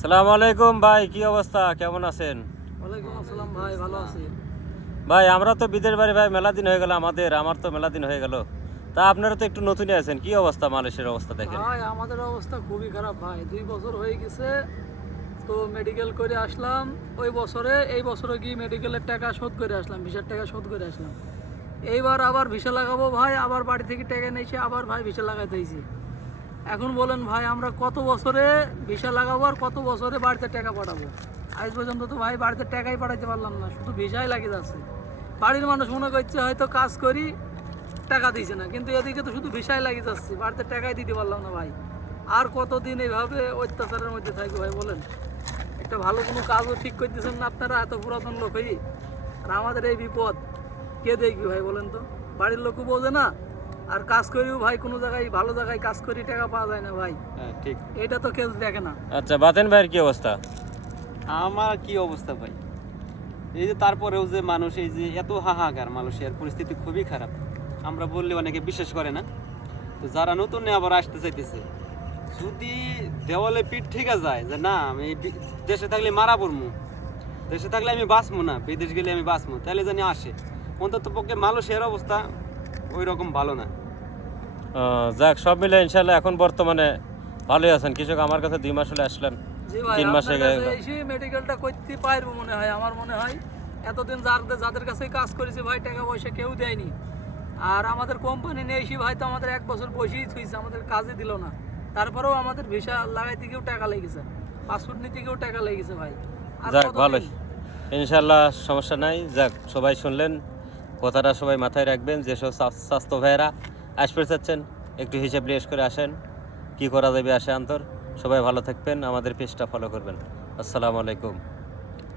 সালাম আলাইকুম ভাই, কি অবস্থা, কেমন আছেন? ওয়ালাইকুম আসসালাম ভাই, ভালো আছি ভাই আমরা তো বিদেশ বাড়ি ভাই, মেলা দিন হয়ে গেল, আমার তো মেলা দিন হয়ে গেল। তা আপনারা তো একটু নতুনই আছেন, কি অবস্থা মালয়েশিয়ার অবস্থা দেখেন? ভাই। আমাদের অবস্থা খুবই খারাপ ভাই, 2 বছর হয়ে গেছে। তো মেডিকেল করে আসলাম ওই বছরে, এই বছরে গিয়ে মেডিকেলের টাকা শোধ করে আসলাম, ভিসার টাকা শোধ করে আসলাম। এইবার আবার ভিসা লাগাবো ভাই, আবার বাড়ি থেকে টাকা নিয়েছি, আবার ভাই ভিসা লাগাইতে হয়েছি। এখন বলেন ভাই, আমরা কত বছরে ভিসা লাগাবো আর কত বছরে বাড়িতে টাকা পাঠাবো? আজ পর্যন্ত তো ভাই বাড়িতে টাকাই পাঠাইতে পারলাম না, শুধু ভিসাই লাগিয়ে যাচ্ছে। বাড়ির মানুষ মনে করছে হয়তো কাজ করি, টাকা দিছে না, কিন্তু এদিকে তো শুধু ভিসাই লাগিয়ে যাচ্ছে, বাড়িতে টাকাই দিতে পারলাম না ভাই। আর কতদিন এইভাবে অত্যাচারের মধ্যে থাকবে ভাই বলেন? একটা ভালো কোনো কাজও ঠিক করতেছেন না আপনারা, এত পুরাতন লোক হই। আর আমাদের এই বিপদ কে দেখবি ভাই বলেন তো? বাড়ির লোকও বোঝে না, আর কাজ করিও ভাই কোনো জায়গায় ভালো জায়গায় কাজ করি টাকা পাওয়া যায় না ভাই। হ্যাঁ ঠিক। এটা তো কেউ দেখে না। আচ্ছা বাতেন ভাইয়ের কি অবস্থা? আমার কি অবস্থা ভাই, এই যে তারপরেও যে মানুষ এই যে এত হাহাকার, মানুষের পরিস্থিতি খুবই খারাপ। আমরা বললে অনেকে বিশ্বাস করে না। তো যারা নতুন আবার আসতে চাইতেছে, যদি দেওয়ালে পিঠ ঠিকা যায় যে না আমি দেশে থাকলে মারা পড়মু, দেশে থাকলে আমি বাঁচবো না, বিদেশ গেলে আমি বাঁচবো, তাহলে জানি আসে। অন্তত পক্ষে মালয়েশিয়ার অবস্থা ওই রকম ভালো না। যাক, সব মিলে ইনশাল্লাহ এখন বর্তমানে ভালোই আছেন। কৃষক আমার কাছে 2 মাস হলে আসলেন, জি ভাই, 3 মাসে আপনার কাছে এসে মেডিকেলটা করতে পারবো মনে হয়, আমার মনে হয়। এতদিন যাদের কাছে কাজ করেছি ভাই, টাকা পয়সা কেউ দেয়নি। আর আমাদের কোম্পানি নিয়ে এসে ভাই তো আমাদের 1 বছর বসেই থুইছে, আমাদের কাজে দিল না। তারপরেও আমাদের ভিসা লাগাইতে গিয়েও টাকা লেগেছে, পাসপোর্ট নিতে গিয়েও টাকা লেগেছে ভাই। আর যাক কতদিন? ভালোই, ইনশাল্লাহ সমস্যা নাই। যাক, সবাই শুনলেন, কথাটা সবাই মাথায় রাখবেন। যেসব স্বাস্থ্য ভাইয়েরা আসতে চাচ্ছেন, একটু হিসাব লিয়েস করে আসেন, কি করা যাবে আসে আন্তর। সবাই ভালো থাকবেন, আমাদের পেজটা ফলো করবেন। আসসালামু আলাইকুম।